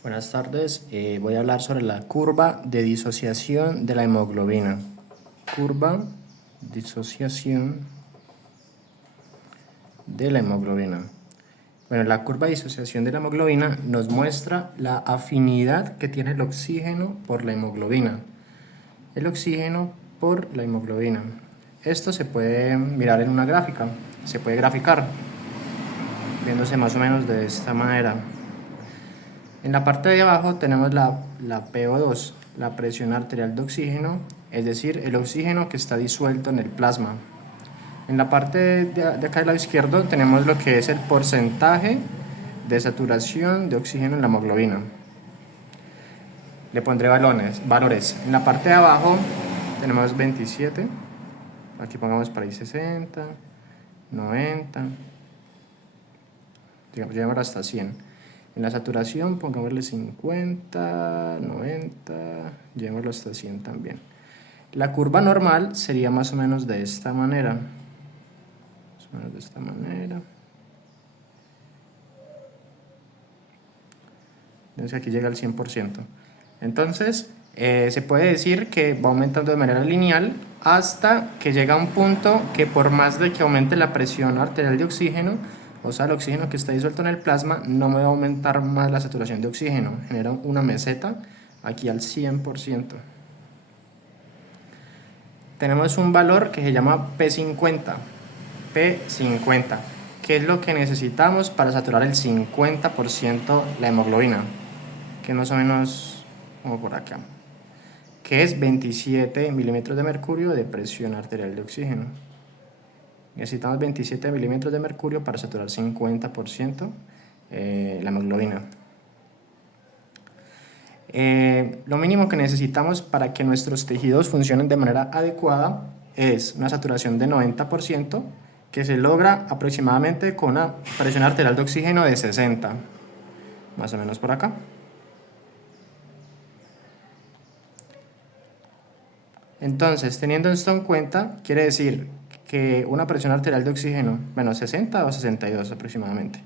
Buenas tardes, voy a hablar sobre la curva de disociación de la hemoglobina. Curva disociación de la hemoglobina. Bueno, la curva de disociación de la hemoglobina nos muestra la afinidad que tiene el oxígeno por la hemoglobina. El oxígeno por la hemoglobina. Esto se puede mirar en una gráfica, se puede graficar, viéndose más o menos de esta manera. En la parte de abajo tenemos la PO2, la presión arterial de oxígeno, es decir, el oxígeno que está disuelto en el plasma. En la parte de acá del lado izquierdo tenemos lo que es el porcentaje de saturación de oxígeno en la hemoglobina. Le pondré valores. En la parte de abajo tenemos 27, aquí pongamos para ahí 60, 90, digamos, llevémoslo hasta 100. En la saturación pongámosle 50, 90, llevémoslo hasta 100 también. La curva normal sería más o menos de esta manera. Más o menos de esta manera. Entonces aquí llega al 100%. Entonces se puede decir que va aumentando de manera lineal hasta que llega a un punto que por más de que aumente la presión arterial de oxígeno, o sea, el oxígeno que está disuelto en el plasma, no me va a aumentar más la saturación de oxígeno. Genera una meseta aquí al 100%. Tenemos un valor que se llama P50. P50, que es lo que necesitamos para saturar el 50% la hemoglobina, que más o menos como por acá, que es 27 milímetros de mercurio de presión arterial de oxígeno. Necesitamos 27 milímetros de mercurio para saturar 50% la hemoglobina. Lo mínimo que necesitamos para que nuestros tejidos funcionen de manera adecuada es una saturación de 90%, que se logra aproximadamente con una presión arterial de oxígeno de 60, más o menos por acá. Entonces, teniendo esto en cuenta, quiere decir que una presión arterial de oxígeno, bueno, 60 o 62 aproximadamente,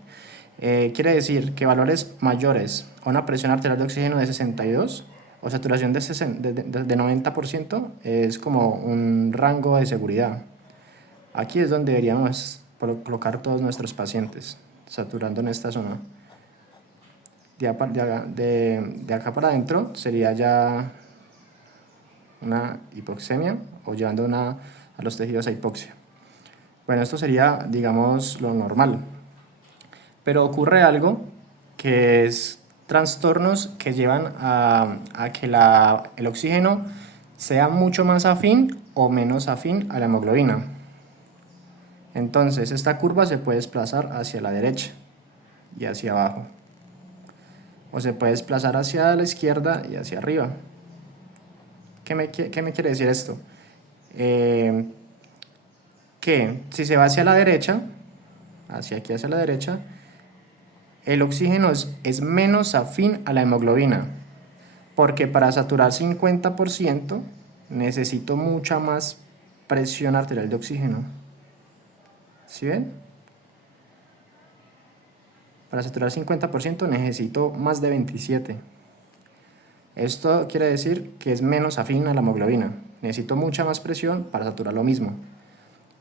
quiere decir que valores mayores a una presión arterial de oxígeno de 62 o saturación de 90% es como un rango de seguridad. Aquí es donde deberíamos colocar todos nuestros pacientes, saturando en esta zona. De acá para adentro sería ya una hipoxemia o llevando a los tejidos a hipoxia. Bueno, esto sería, digamos, lo normal. Pero ocurre algo que es trastornos que llevan a que el oxígeno sea mucho más afín o menos afín a la hemoglobina. Entonces, esta curva se puede desplazar hacia la derecha y hacia abajo. O se puede desplazar hacia la izquierda y hacia arriba. ¿Qué me quiere decir esto? Que si se va hacia la derecha, hacia aquí hacia la derecha, el oxígeno es menos afín a la hemoglobina, porque para saturar 50% necesito mucha más presión arterial de oxígeno. ¿Sí ven? Para saturar 50% necesito más de 27. Esto quiere decir que es menos afín a la hemoglobina. Necesito mucha más presión para saturar lo mismo.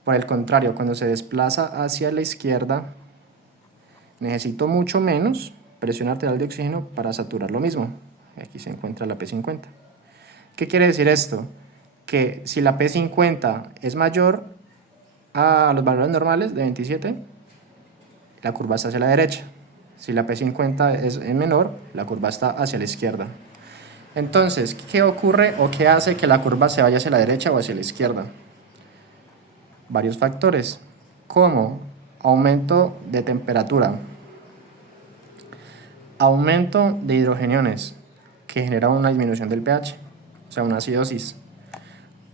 Por el contrario, cuando se desplaza hacia la izquierda, necesito mucho menos presión arterial de oxígeno para saturar lo mismo. Aquí se encuentra la P50. ¿Qué quiere decir esto? Que si la P50 es mayor a los valores normales de 27, la curva está hacia la derecha. Si la P50 es menor, la curva está hacia la izquierda. Entonces, ¿qué ocurre o qué hace que la curva se vaya hacia la derecha o hacia la izquierda? Varios factores, como aumento de temperatura, aumento de hidrogeniones, que genera una disminución del pH, o sea, una acidosis,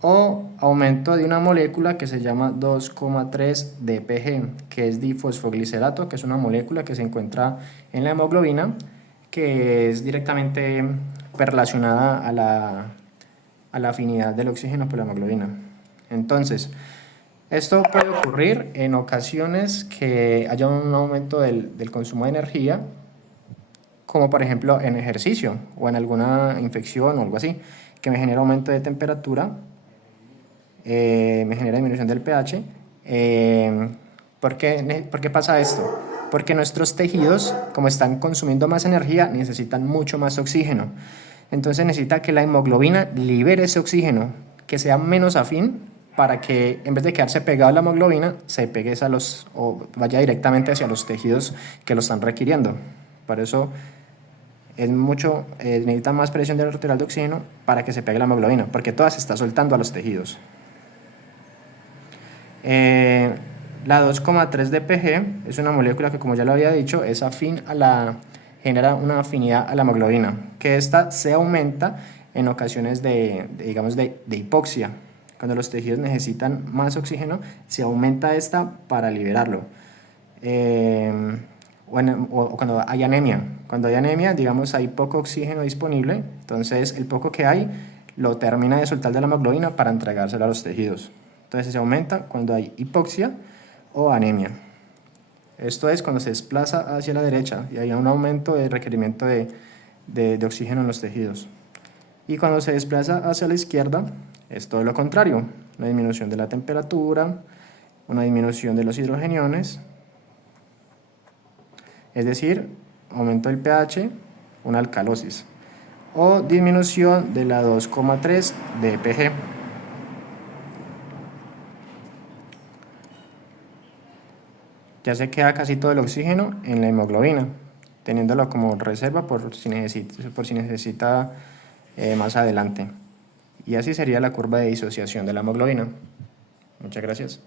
o aumento de una molécula que se llama 2,3-DPG, que es difosfoglicerato, que es una molécula que se encuentra en la hemoglobina, que es directamente relacionada a la afinidad del oxígeno por la hemoglobina. Entonces, esto puede ocurrir en ocasiones que haya un aumento del consumo de energía como por ejemplo en ejercicio o en alguna infección o algo así, que me genera aumento de temperatura, me genera disminución del pH. ¿Por qué pasa esto? Porque nuestros tejidos, como están consumiendo más energía, necesitan mucho más oxígeno. Entonces necesita que la hemoglobina libere ese oxígeno, que sea menos afín, para que en vez de quedarse pegado a la hemoglobina, se pegue o vaya directamente hacia los tejidos que lo están requiriendo. Por eso necesita más presión arterial de oxígeno para que se pegue la hemoglobina, porque toda se está soltando a los tejidos. La 2,3 de Pg es una molécula que, como ya lo había dicho, es afín genera una afinidad a la hemoglobina, que esta se aumenta en ocasiones de hipoxia. Cuando los tejidos necesitan más oxígeno, se aumenta esta para liberarlo. O cuando hay anemia. Cuando hay anemia, digamos, hay poco oxígeno disponible, entonces el poco que hay lo termina de soltar de la hemoglobina para entregárselo a los tejidos. Entonces se aumenta cuando hay hipoxia o anemia. Esto es cuando se desplaza hacia la derecha y hay un aumento de requerimiento de oxígeno en los tejidos. Y cuando se desplaza hacia la izquierda, es todo lo contrario, una disminución de la temperatura, una disminución de los hidrogeniones, es decir, aumento del pH, una alcalosis, o disminución de la 2,3 de Pg. Ya se queda casi todo el oxígeno en la hemoglobina, teniéndolo como reserva por si necesita más adelante. Y así sería la curva de disociación de la hemoglobina. Muchas gracias.